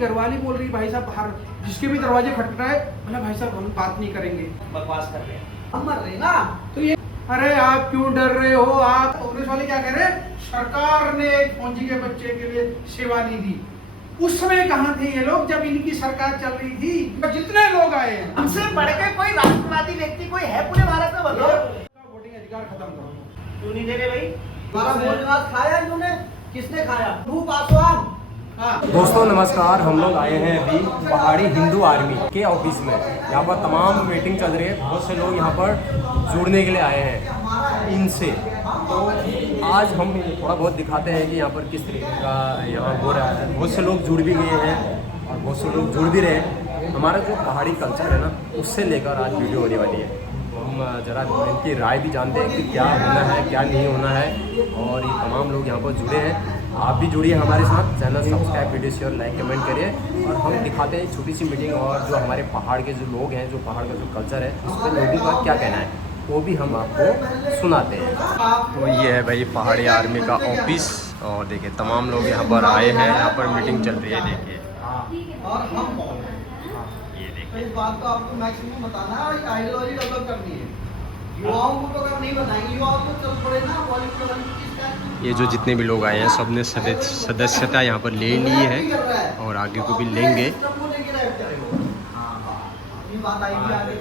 घरवाली बोल रही भाई साहब बाहर जिसके भी दरवाजे खटखटाए बोला भाई साहब हम बात नहीं करेंगे, बकवास कर रहे हैं। हम मर रहे ना। तो ये अरे आप क्यों डर रहे हो? आप कांग्रेस वाले क्या कह रहे हैं? सरकार ने एक फौजी के बच्चे के लिए सेवा नहीं दी। उस समय कहाँ थे ये लोग जब इनकी सरकार चल रही थी? जितने लोग आए हैं हमसे बढ़ के कोई राष्ट्रवादी व्यक्ति कोई है पूरे भारत में? बताओ। वोटिंग अधिकार खत्म करो। क्यों नहीं दे रहे भाई? हमारा भोजनाथ खाया इन्होंने, किसने खाया? तू पासवान। दोस्तों नमस्कार, हम लोग आए हैं अभी पहाड़ी हिंदू आर्मी के ऑफिस में। यहाँ पर तमाम मीटिंग चल रही है, बहुत से लोग यहाँ पर जुड़ने के लिए आए हैं इनसे। तो आज हम थोड़ा बहुत दिखाते हैं कि यहाँ पर किस तरीके का यहाँ हो रहा है। बहुत से लोग जुड़ भी गए हैं और बहुत से लोग जुड़ भी रहे हैं। हमारा जो पहाड़ी कल्चर है ना, उससे लेकर आज वीडियो होने वाली है। हम ज़रा इनकी राय भी जानते हैं कि क्या होना है क्या नहीं होना है। और ये तमाम लोग यहाँ पर जुड़े हैं, आप भी जुड़िए हमारे साथ। Channel subscribe, video share, like, comment करिए। और हम दिखाते हैं छोटी सी मीटिंग और जो हमारे पहाड़ के जो लोग हैं, जो पहाड़ का जो कल्चर है, उस पर लोगों का क्या कहना है वो भी हम आपको सुनाते हैं। तो ये है भाई पहाड़ी आर्मी का ऑफिस और देखिए तमाम लोग यहाँ पर आए हैं, यहाँ पर मीटिंग चल रही है। देखिए और हम कौन? ये तो देखिए इस बात को आपको मैक्सिमम बताना है और आइडियोलॉजी डेवलप करनी है। युवाओं को तो अगर नहीं बताएंगे, युवाओं को चल पड़े ना बॉलीवुड। ये जो जितने भी लोग आए हैं सब ने सदस्यता यहाँ पर ले ली है और आगे को भी लेंगे। बात आएगी आगे।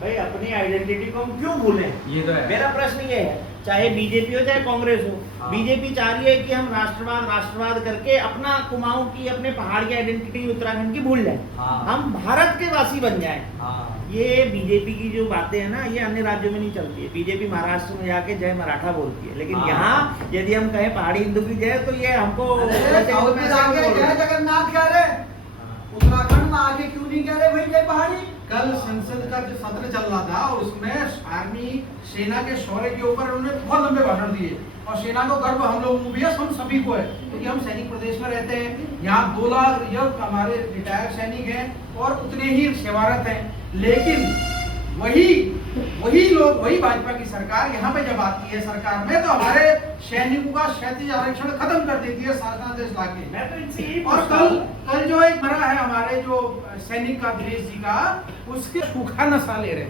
भाई अपनी आइडेंटिटी को हम क्यों भूलें? ये तो है। मेरा प्रश्न ये है, चाहे बीजेपी हो चाहे कांग्रेस हो, बीजेपी चाह रही है कि हम राष्ट्रवाद करके अपना कुमाऊं की, अपने पहाड़ की आइडेंटिटी उत्तराखंड की भूल जाए, हम भारत के वासी बन जाएं। ये बीजेपी की जो बातें हैं ना, ये अन्य राज्यों में नहीं चलती है। बीजेपी महाराष्ट्र में जाके जय मराठा बोलती है, लेकिन यहाँ यदि हम कहें पहाड़ी हिंदू की जय तो ये हमको जय जगन्नाथ कह रहे, उत्तराखंड में आगे क्यों नहीं कह रहे भाई जय पहाड़ी? कल संसद का जो सत्र चल रहा था और उसमें आर्मी सेना के शौर्य के ऊपर उन्होंने बहुत लंबे भाषण दिए। और सेना को गर्व हम लोगों को भी है, हम सभी को है, क्योंकि हम सैनिक प्रदेश में रहते हैं। यहाँ 2 लाख हमारे रिटायर्ड सैनिक हैं और उतने ही सेवारत हैं। लेकिन वही लोग, वही भाजपा की सरकार यहाँ पे जब आती है सरकार में, तो हमारे सैनिकों का क्षैतिज आरक्षण खत्म कर देती है 7.5 लाख के। और कल जो एक मरा है हमारे जो सैनिक का, दिनेश जी का, उसके सूखा नशा ले रहे।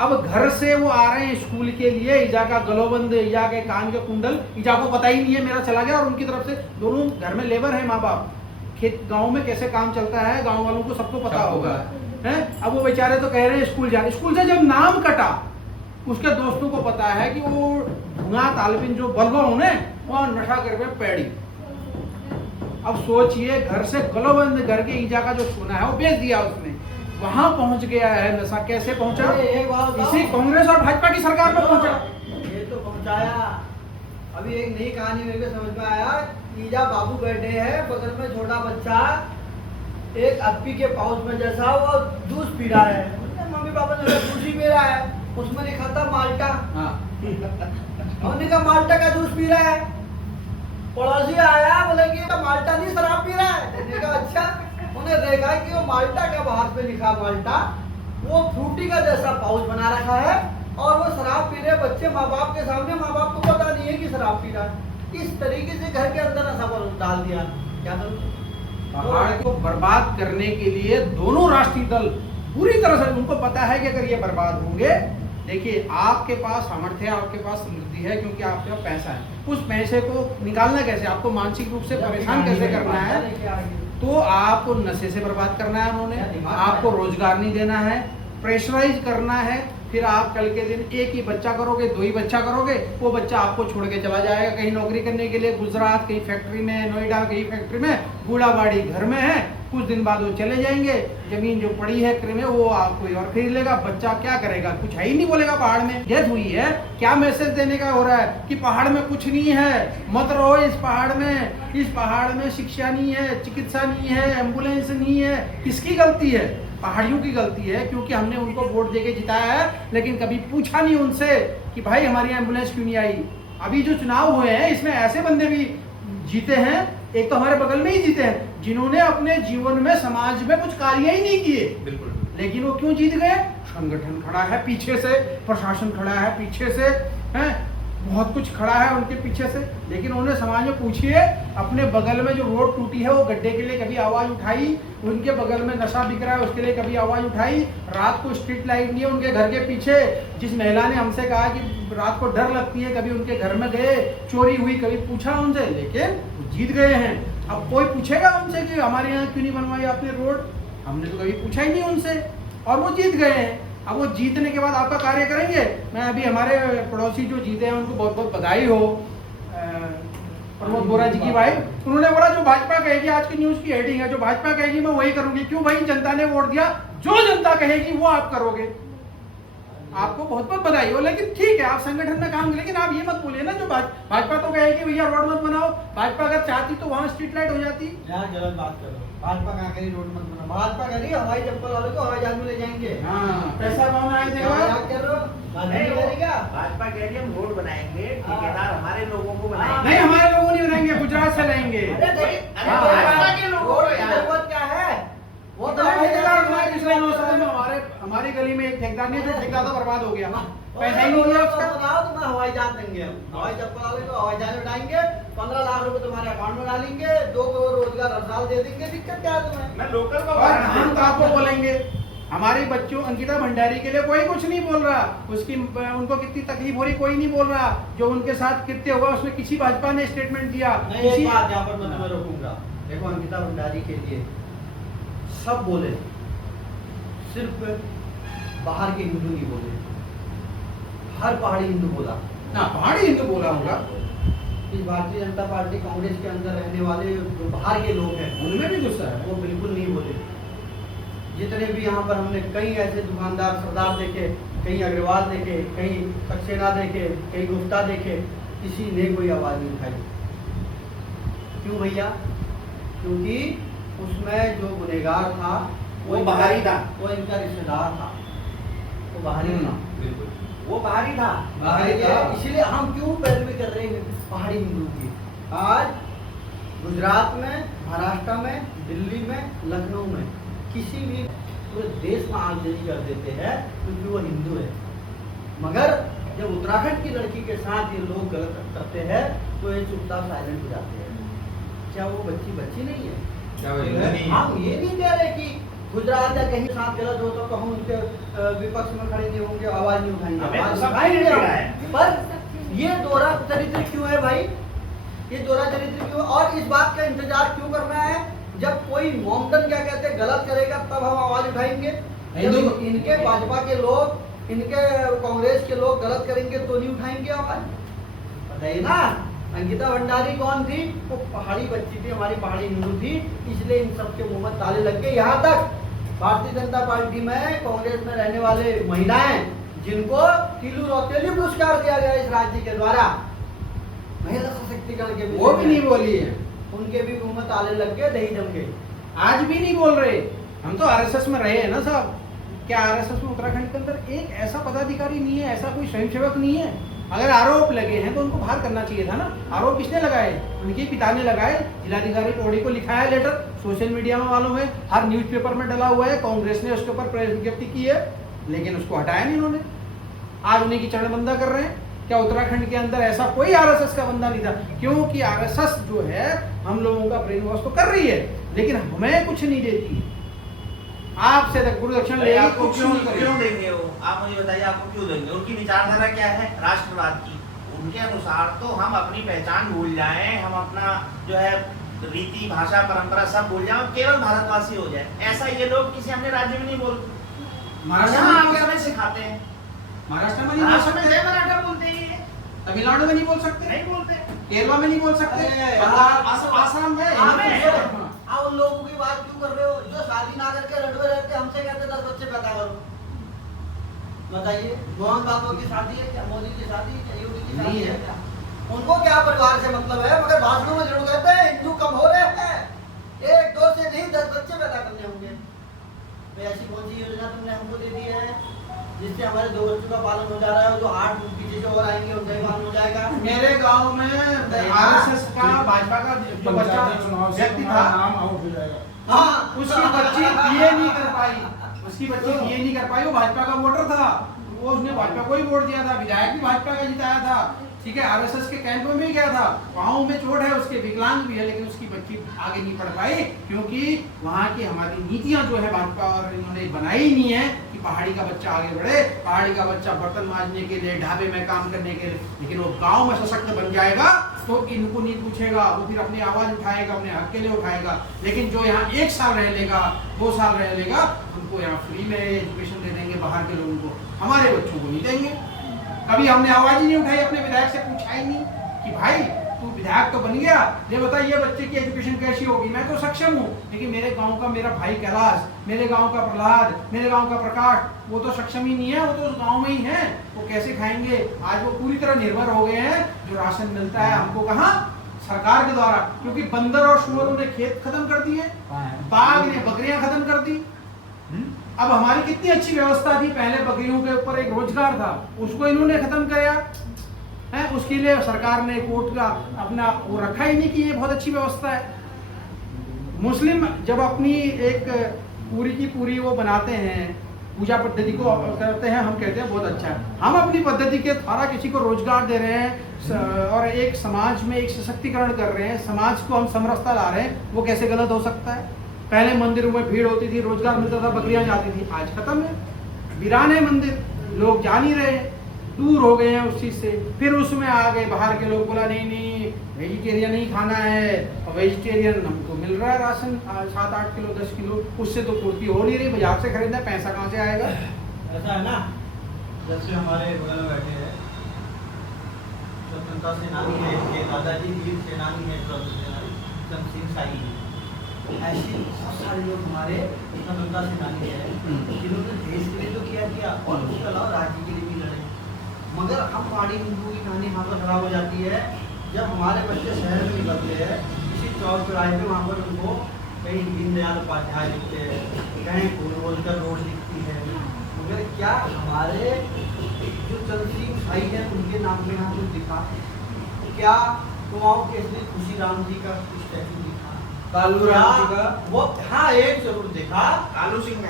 अब घर से वो आ रहे हैं स्कूल के लिए, ईजा का गलोबंद, ईजा के कान के कुंडल, ईजा को पता ही नहीं है मेरा चला गया। और उनकी तरफ से दोनों घर में लेबर है, माँ बाप, खेत गाँव में कैसे काम चलता है गाँव वालों को सबको पता होगा है। अब वो बेचारे तो कह रहे हैं स्कूल जाने। स्कूल से जब नाम कटा, उसके दोस्तों को पता है कि वो भुंगा तालबिन जो बलवा उन्हें वहां नशा करके पैड़ी। अब सोचिए, घर से गलोबंद घर के ईजा का जो सोना है वो बेच दिया उसने, वहां पहुंच गया है नशा। कैसे पहुंचा? इसी कांग्रेस और भाजपा की सरकार में पहुंचा। ये तो पहुंचाया। अभी एक नई कहानी मेरे को समझ में आया। ईजा बाबू बैठे हैं, बगल में छोटा बच्चा एक अप्पी के पाउच में जैसा वो जूस पी रहा है। मम्मी पापा ने जूस ही पी रहा है, उसमें लिखा था माल्टा। हमने कहा माल्टा का जूस पी रहा है। पड़ोसी आया, बोले कि माल्टा नहीं शराब पी रहा है। मैंने कहा अच्छा। उन्हें देखा कि वो माल्टा का बाहर पे लिखा माल्टा, वो फ्रूटी का जैसा पाउच बना रखा है और वो शराब पी रहे बच्चे माँ बाप के सामने। माँ बाप को पता नहीं है कि शराब पी रहा है। इस तरीके से घर के अंदर नशा डाल दिया। क्या करूं? पहाड़ को बर्बाद करने के लिए दोनों राष्ट्रीय दल पूरी तरह से, उनको पता है कि अगर ये बर्बाद होंगे, देखिए आपके पास सामर्थ्य है, आपके पास समृद्धि है, क्योंकि आपके पास पैसा है। उस पैसे को निकालना कैसे, आपको मानसिक रूप से परेशान कैसे करना है, तो आपको नशे से बर्बाद करना है उन्होंने, आपको रोजगार नहीं देना है, प्रेशराइज करना है। फिर आप कल के दिन एक ही बच्चा करोगे, 2 ही बच्चा करोगे, वो बच्चा आपको छोड़ के चला जाएगा कहीं नौकरी करने के लिए, गुजरात कहीं फैक्ट्री में, नोएडा कहीं फैक्ट्री में, बूढ़ाबाड़ी घर में है। कुछ दिन बाद वो चले जाएंगे, जमीन जो पड़ी है क्रे में वो कोई और खरीद लेगा। बच्चा क्या करेगा? कुछ है ही नहीं बोलेगा। पहाड़ में डेथ हुई है, क्या मैसेज देने का हो रहा है कि पहाड़ में कुछ नहीं है, मत रहो इस पहाड़ में। इस पहाड़ में शिक्षा नहीं है, चिकित्सा नहीं है, एम्बुलेंस नहीं है। किसकी गलती है? पहाड़ियों की गलती है, क्योंकि हमने उनको वोट देके जिताया है, लेकिन कभी पूछा नहीं उनसे कि भाई हमारी एम्बुलेंस क्यों नहीं आई। अभी जो चुनाव हुए हैं इसमें ऐसे बंदे भी जीते हैं, एक तो हमारे बगल में ही जीते हैं, जिन्होंने अपने जीवन में समाज में कुछ कार्य ही नहीं किए। बिल्कुल। लेकिन वो क्यों जीत गए? संगठन खड़ा है पीछे से, प्रशासन खड़ा है पीछे से, हैं बहुत कुछ खड़ा है उनके पीछे से, लेकिन उन्हें समाज में पूछिए, अपने बगल में जो रोड टूटी है वो गड्ढे के लिए कभी आवाज उठाई? उनके बगल में नशा बिक रहा है उसके लिए कभी आवाज उठाई? रात को स्ट्रीट लाइट नहीं है उनके घर के पीछे, जिस महिला ने हमसे कहा कि रात को डर लगती है, कभी उनके घर में गए, चोरी हुई, कभी पूछा उनसे? लेकिन वो जीत गए हैं। अब कोई पूछेगा उनसे कि हमारे यहाँ क्यों नहीं बनवाई आपने रोड? हमने तो कभी पूछा ही नहीं उनसे, और वो जीत गए हैं। अब वो जीतने के बाद आपका कार्य करेंगे। मैं अभी हमारे पड़ोसी जो जीते हैं उनको बहुत बहुत बधाई हो, प्रमोद बोरा जी की वाइफ, उन्होंने बोला जो भाजपा कहेगी, आज की न्यूज की हेडिंग है, जो भाजपा कहेगी मैं वही करूंगी। क्यों भाई? जनता ने वोट दिया, जो जनता कहेगी वो आप करोगे। आपको बहुत बहुत बधाई हो, लेकिन ठीक है आप संगठन में काम, लेकिन आप ये मत बोलिए ना जो भाजपा तो कहेगी भैया रोड मत बनाओ, भाजपा अगर चाहती तो वहाँ स्ट्रीट लाइट हो जाती। यहाँ गलत बात करो, भाजपा कहाँ करी रोड मत बनाओ? भाजपा करी हवाई चप्पल वालों को हवाई जहाज में ले जाएंगे। हाँ, पैसा कौन आए थे? मजाक कर रहे हो? भाजपा करेगा? भाजपा कह रही है हम रोड बनाएंगे, ठेकेदार हमारे लोगों को बनाएंगे। नहीं, हमारे लोगों नहीं बनाएंगे, गुजरात से लाएंगे। भाजपा के लोगों को यार जरूरत क्या है? वो तो ठेकेदार बनाए पिछले 9 साल में। हमारी गली में एक ठेकेदार नहीं, जो ठेकेदार तो बर्बाद हो गया, पैसा ही नहीं दिया उसका। बनाओ तो मैं हवाई जहाज देंगे, हवाई चप्पल वाले को हवाई जहाज में डालेंगे, 15 लाख रुपए तुम्हारे अकाउंट में डालेंगे, 2 करोड़ रोजगार हर साल दे देंगे। दिक्कत क्या है तुम्हें? मैं लोकल को और हम तो आपको बोलेंगे, हमारे बच्चों अंकिता भंडारी के लिए कोई कुछ नहीं बोल रहा, उसकी उनको कितनी तकलीफ हो रही कोई नहीं बोल रहा। जो उनके साथ कृत्य हुआ उसमें किसी भाजपा ने स्टेटमेंट दिया? नहीं, एक बात यहाँ पर मैं तुम्हें रोकूंगा। देखो अंकिता भंडारी के लिए सब बोले, सिर्फ बाहर के हिंदू नहीं बोले, हर पहाड़ी हिंदू बोला ना, पहाड़ी हिंदू बोला होगा। इस भारतीय जनता पार्टी कांग्रेस के अंदर रहने वाले जो बाहर के लोग हैं उनमें भी गुस्सा है। वो बिल्कुल नहीं बोले। जितने भी यहाँ पर हमने कई ऐसे दुकानदार सरदार देखे, कहीं अग्रवाल देखे, कहीं सक्सेना देखे, कहीं गुप्ता देखे, किसी ने कोई आवाज नहीं उठाई। क्यों भैया? क्योंकि उसमें जो गुनहगार था वो बाहरी था, वो इनका रिश्तेदार था, वो बाहरी था, बिल्कुल वो बाहरी था, बाहरी था। इसलिए हम क्यों पैरवी कर रहे हैं पहाड़ी हिंदू की? आज गुजरात में, महाराष्ट्र में, दिल्ली में, लखनऊ में, किसी भी पूरे देश में आगजनी कर देते हैं क्योंकि वो हिंदू है। मगर जब उत्तराखंड की लड़की के साथ ये लोग गलत करते हैं तो ये चुपचाप साइलेंट हो जाते हैं। क्या वो बच्ची नहीं है? हम ये नहीं कह रहे कि गुजरात या कहीं साथ गलत हो तो हम उनके विपक्ष में खड़े नहीं होंगे, आवाज नहीं उठाएंगे, आवाज उठाएंगे। पर ये दोहरा चरित्र क्यों है भाई? ये दोहरा चरित्र क्यों? और इस बात का इंतजार क्यों करना है? जब कोई मोमडन क्या कहते हैं गलत करेगा तब हम आवाज उठाएंगे। जब इनके भाजपा के लोग, इनके कांग्रेस के लोग गलत करेंगे तो नहीं उठाएंगे आवाज? बताइए ना। अंकिता भंडारी कौन थी? वो पहाड़ी बच्ची थी, हमारी पहाड़ी हिंदू थी, इसलिए इन सबके मुंह में ताले लग गए। यहाँ तक भारतीय जनता पार्टी में, कांग्रेस में रहने वाले महिलाएं जिनको टीलू रौतेली पुरस्कार दिया गया इस राज्य के द्वारा महिला सशक्तिकरण के, वो भी नहीं बोली है, उनके भी मुंह में ताले लग गए, दही जम गए। आज भी नहीं बोल रहे। हम तो आरएसएस में रहे हैं ना साहब। क्या आरएसएस में उत्तराखंड के अंदर एक ऐसा पदाधिकारी नहीं है, ऐसा कोई स्वयंसेवक नहीं है? अगर आरोप लगे हैं तो उनको बाहर करना चाहिए था ना। आरोप किसने लगाए? उनके पिता ने लगाए। जिलाधिकारी पौड़ी को लिखा है लेटर, सोशल मीडिया में मालूम है, हर न्यूज़पेपर में डला हुआ है, कांग्रेस ने उसके ऊपर प्रेस विज्ञप्ति की है, लेकिन उसको हटाया नहीं उन्होंने। आज उन्हीं की चरणबंदा कर रहे हैं। क्या उत्तराखंड के अंदर ऐसा कोई आरएसएस का बंदा नहीं था? क्योंकि आरएसएस जो है हम लोगों का ब्रेन वॉश तो कर रही है, लेकिन हमें कुछ नहीं देती। आपसे गुरु दक्षिण लेगी, आपको कुछ क्यों नहीं करेगी। क्यों देंगे वो? आप मुझे बताइए, आपको क्यों देंगे? उनकी विचारधारा क्या है? राष्ट्रवाद की। उनके अनुसार तो हम अपनी पहचान भूल जाएं, हम अपना जो है रीति, भाषा, परंपरा सब भूल जाएं, केवल भारतवासी हो जाए। ऐसा ये लोग किसी अन्य राज्य में नहीं बोलते। महाराष्ट्र यहाँ में आके हमें सिखाते हैं। महाराष्ट्र में नहीं बोल महाराष्ट्र में सकते, जय मराठा बोलते हैं ये। तमिलनाडु में नहीं बोल सकते, नहीं बोलते। केरला में नहीं बोल सकते, आसाम में आप उन लोगों की बात क्यों कर रहे हो जो शादी ना करके रडवे रहते? हमसे कहते 10 बच्चे पैदा करो। बताइए, मोहन बाबू की शादी है क्या? मोदी की शादी है क्या? योगी की शादी है क्या? उनको क्या परिवार से मतलब है? मगर भाषणों में जरूर कहते हैं हिंदू कम हो रहे हैं, 1-2 से नहीं 10 बच्चे पैदा करने होंगे। तो ऐसी कौन सी योजना तुमने हमको दे दी है जिससे हमारे 2 बच्चों का पालन हो जा रहा है? जो 8 पीछे जो और आएंगे उनका भी पालन हो जाएगा। मेरे गांव में आरएसएस का, भाजपा का जो बच्चा व्यक्ति था, हाँ, उसकी बच्ची बीए नहीं कर पाई, उसकी बच्ची बीए नहीं कर पाई। वो भाजपा का वोटर था, वो उसने भाजपा को ही वोट दिया था, विधायक भी भाजपा का जिताया था। ठीक है, आरएसएस के कैंप में भी गया था, पाँव में चोट है, उसके विकलांग भी है, लेकिन उसकी बच्ची आगे नहीं पढ़ पाई क्योंकि वहाँ की हमारी नीतियाँ जो है भाजपा और इन्होंने बनाई नहीं है कि पहाड़ी का बच्चा आगे बढ़े, पहाड़ी का बच्चा बर्तन मांजने के लिए, ढाबे में काम करने के लिए, लेकिन वो गाँव में सशक्त बन जाएगा तो इनको नहीं पूछेगा, वो फिर अपनी आवाज उठाएगा, अपने हक के लिए उठाएगा। लेकिन जो यहाँ 1 साल रह लेगा, 2 साल रह लेगा, उनको यहाँ फ्री में एजुकेशन दे देंगे बाहर के लोगों को, हमारे बच्चों को नहीं देंगे। कभी हमने आवाज ही नहीं उठाई, अपने विधायक से पूछा ही नहीं कि भाई तू विधायक तो बन गया, ये बता ये बच्चे की एजुकेशन कैसी होगी। मैं तो सक्षम हूँ, लेकिन मेरे गांव का मेरा भाई कैलाश, मेरे गांव का प्रहलाद, मेरे गांव का प्रकाश, वो तो सक्षम ही नहीं है, वो तो उस गांव में ही है, वो कैसे खाएंगे। आज वो पूरी तरह निर्भर हो गए हैं, जो राशन मिलता है हमको कहाँ, सरकार के द्वारा, क्योंकि बंदर और शुअरों ने खेत खत्म कर दिए, बाघ ने बकरियां खत्म कर दी। अब हमारी कितनी अच्छी व्यवस्था थी, पहले बकरियों के ऊपर एक रोजगार था, उसको इन्होंने खत्म किया है। उसके लिए सरकार ने कोर्ट का अपना वो रखा ही नहीं कि ये बहुत अच्छी व्यवस्था है। मुस्लिम जब अपनी एक पूरी की पूरी वो बनाते हैं, पूजा पद्धति को करते हैं, हम कहते हैं बहुत अच्छा है। हम अपनी पद्धति के द्वारा किसी को रोजगार दे रहे हैं और एक समाज में एक सशक्तिकरण कर रहे हैं, समाज को हम समरसता ला रहे हैं, वो कैसे गलत हो सकता है। पहले मंदिरों में भीड़ होती थी, रोजगार मिलता था, बकरियां जाती थी, आज खत्म है, वीरान है मंदिर, लोग जा नहीं रहे, दूर हो गए हैं उस चीज से। फिर उसमें आ गए बाहर के लोग, बोला नहीं नहीं वेजिटेरियन नहीं खाना है, और वेजिटेरियन हमको मिल रहा है राशन 7-8 किलो 10 किलो, उससे तो पूर्ति हो नहीं रही, बाजार से खरीदना है, पैसा कहाँ से आएगा। ऐसा है ना, जैसे हमारे बगल में बैठे हैं स्वतंत्रता सेनानी है, इनके दादाजी वीर सेनानी है, चंद्र सिंह साई, ऐसे बहुत सारे लोग हमारे स्वतंत्रता सेनानी है, जिन्होंने देश के लिए तो किया और उसके अलावा राज्य के लिए भी लड़े। मगर हम पहाड़ी हिंदू की कहानी यहाँ पर खराब हो जाती है जब हमारे बच्चे शहर में निकलते हैं, किसी चौक चौराहे पे वहाँ पर उनको कहीं दीनदयाल उपाध्याय दिखते हैं, कहीं गोलवलकर रोड दिखती है। मगर क्या हमारे जो चंद्र सिंह भाई है उनके नाम में यहाँ कुछ दिखा? क्या कुमाऊं के श्री खुशी राम जी का स्टैचू दिखा? कालू राम जी का वो हाँ एक जरूर दिखा, कालू सिंह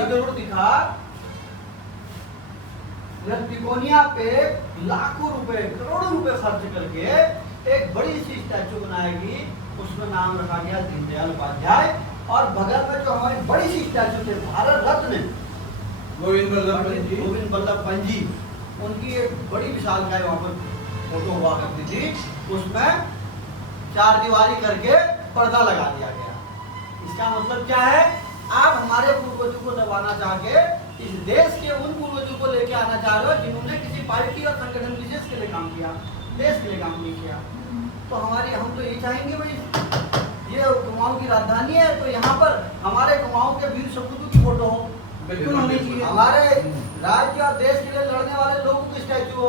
जरूर दिखा। तिकोनिया पे लाखों रुपए करोड़ों रुपए खर्च करके एक बड़ी सी स्टैचू बनाएगी, उसमें नाम रखा गया दीनदयाल उपाध्याय, और बगल में जो हमारी बड़ी सी स्टैचू थे भारत रत्न गोविंद बल्लभ पंत जी, उनकी एक बड़ी विशालकाय वहाँ पर फोटो हुआ करती थी, उसमें 4 दीवारी करके पर्दा लगा दिया गया। इसका मतलब क्या है? आप हमारे पूर्वजों को दबाना चाह के इस देश के उन पूर्वजों को लेके आना चाह रहे हो जिन्होंने किसी पार्टी और संगठन विशेष के लिए काम किया, देश के लिए काम नहीं किया। तो हम तो यही चाहेंगे भाई, ये कुमाऊं की राजधानी है, तो यहाँ पर हमारे कुमाऊं के वीर सपूतों की फोटो हो, बिल्कुल होनी चाहिए। हमारे राज्य और देश के लिए लड़ने वाले लोगों की स्टैचू हो,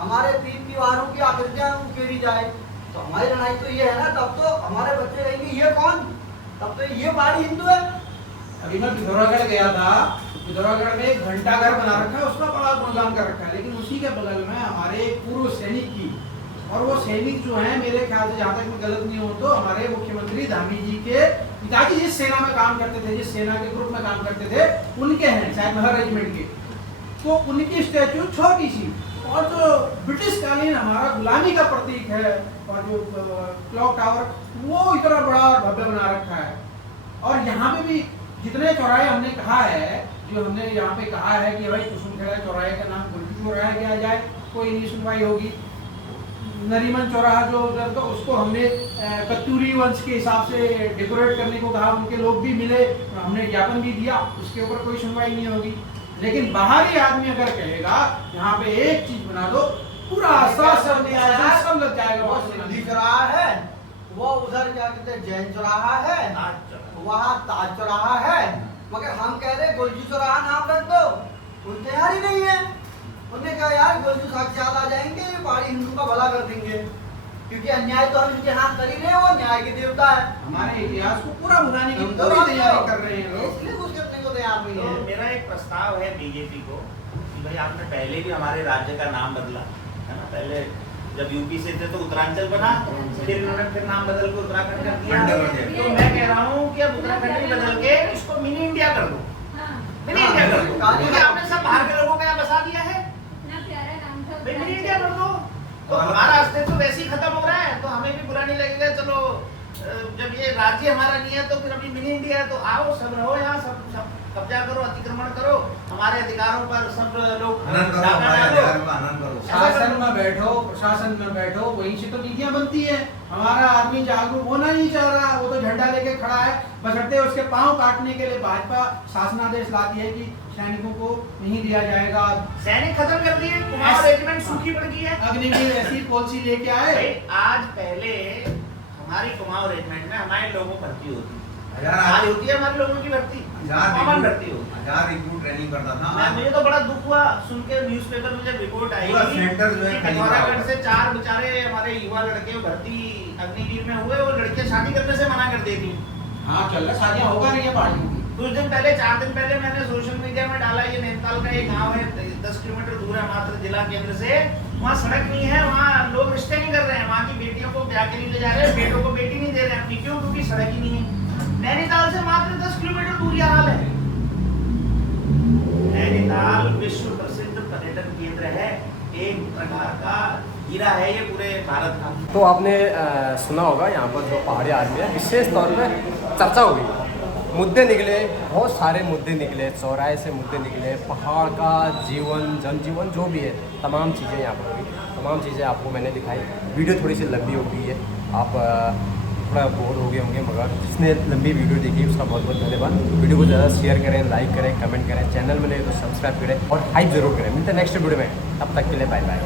हमारे तीन त्योहारों की आकृतियां उकेरी जाए। तो हमारी लड़ाई तो ये है ना, तब तो हमारे बच्चे कहेंगे ये कौन, तब तो ये पहाड़ी हिंदू है। अभी मैं पिथौरागढ़ गया था, पिथौरागढ़ में एक घंटा घर बना रखा है, उसका बड़ा गुणगान कर रखा है, लेकिन उसी के बगल में हमारे पूर्व सैनिक की, और वो सैनिक जो है मेरे ख्याल से जहाँ तक मैं गलत नहीं हूँ तो हमारे मुख्यमंत्री धामी जी के पिताजी जिस सेना में काम करते थे, जिस सेना के ग्रुप में काम करते थे, उनके हैं शायद महर रेजिमेंट के, तो उनकी स्टैचू छोटी सी, और जो ब्रिटिश कालीन हमारा गुलामी का प्रतीक है, और जो क्लॉक टावर वो इतना बड़ा और भव्य बना रखा है। और यहाँ पे भी जितने चौराहे हमने कहा है, जो हमने यहाँ पे कहा है कि भाई कुसुमखेड़ा चौराहे का नाम गुलजू चौराहा किया जाए, कोई नहीं सुनवाई होगी। नरीमन चौराहा जो उधर का, उसको हमने कत्यूरी वंश के हिसाब से डेकोरेट करने को कहा, उनके लोग भी मिले, हमने ज्ञापन भी दिया, उसके ऊपर कोई सुनवाई नहीं होगी। लेकिन बाहरी आदमी अगर कहेगा यहाँ पे एक चीज बना दो, पूरा सब लग जाएगा। चौराहा है, वो उधर क्या कहते हैं जैन चौराहा है, वहाँ ताज चौराहा है, मगर हम कह रहे गोलजू चौराहा नाम रख दो, कोई तैयार ही नहीं है। उन्होंने कहा यार गोलजू साक्षात आ जाएंगे, पहाड़ी हिंदू का भला कर देंगे, क्योंकि अन्याय तो हम इनके हाथ कर ही रहे हैं, वो न्याय के देवता है। हमारे इतिहास को पूरा भुलाने की पूरी तैयारी कर रहे हैं लोग, इसलिए कुछ करने को तैयार नहीं है। तो मेरा एक प्रस्ताव है बीजेपी को कि भाई आपने पहले भी हमारे राज्य का नाम बदला है ना, पहले जब यूपी से थे तो उत्तरांचल बना, फिर इन्होंने फिर नाम बदल के उत्तराखंड कर दिया। तो मैं कह रहा हूँ कि अब उत्तराखंड भी बदल के इसको मिनी इंडिया कर दो, मिनी इंडिया कर दो, क्योंकि आपने सब बाहर के लोगों को यहाँ बसा दिया है, मिनी इंडिया कर दो। तो हमारा अस्तित्व वैसे ही खत्म हो रहा है, तो हमें भी बुरा नहीं लगेगा। चलो जब ये राज्य हमारा नहीं है तो फिर अभी मिनी इंडिया है, तो आओ सब रहो यहाँ, सब कब्जा करो, अतिक्रमण करो, हमारे अधिकारों पर सब लोग शासन में बैठो, प्रशासन में बैठो, वहीं से तो नीतियां बनती है। हमारा आदमी जागरूक होना नहीं चाह रहा, वो तो झंडा लेके खड़ा है, बशर्ते उसके पांव काटने के लिए भाजपा शासनादेश लाती है कि सैनिकों को नहीं दिया जाएगा। सैनिक खत्म कर दिए, कुमाऊं रेजिमेंट सूखी पड़ गई है। अग्निवीर ऐसी पॉलिसी लेके आए। आज पहले हमारी कुमाऊं रेजिमेंट में हमारे लोगों की भर्ती होती, आज होती है हमारे लोगों की भर्ती, कॉमन भर्ती होती। ट्रेनिंग करता था। मुझे तो बड़ा दुख हुआ सुन के न्यूज़पेपर में जब रिपोर्ट आई कि पिथौरागढ़ से 4 बेचारे हमारे युवा लड़के भर्ती अग्निवीर में हुए, वो लड़कियां शादी करने से मना कर देती। हाँ चल रहा, शादियां होगा रही है पहाड़ियों की। कुछ दिन पहले, 4 दिन पहले मैंने सोशल मीडिया में डाला, ये नैनीताल का एक गांव है 10 किलोमीटर दूर है मात्र जिला केंद्र से, वहाँ सड़क नहीं है, वहाँ लोग रिश्ते नहीं कर रहे हैं, वहाँ की बेटियों को ब्याह के लिए ले जा रहे हैं, बेटों को बेटी नहीं दे रहे हैं। क्यों? क्योंकि सड़क ही नहीं है। नैनीताल से मात्र 10 किलोमीटर दूर यह हाल है। नैनीताल विश्व प्रसिद्ध पर्यटन केंद्र है, एक प्रकार का हीरा है ये पूरे भारत का। तो आपने सुना होगा यहाँ पर जो पहाड़ी आर्मी है, विशेष तौर पे चर्चा हुई, मुद्दे निकले, बहुत सारे मुद्दे निकले, चौराहे से मुद्दे निकले, पहाड़ का जीवन, जनजीवन जो भी है, तमाम चीज़ें यहाँ पर हुई, तमाम चीज़ें आपको मैंने दिखाई। वीडियो थोड़ी सी लंबी हो गई है, आप थोड़ा बोर हो गए होंगे, मगर जिसने लंबी वीडियो देखी उसका बहुत बहुत धन्यवाद। वीडियो को ज़्यादा शेयर करें, लाइक करें, कमेंट करें, चैनल में नहीं तो सब्सक्राइब करें और हाइप जरूर करें। मिलते हैं नेक्स्ट वीडियो में, तब तक के लिए बाय बाय।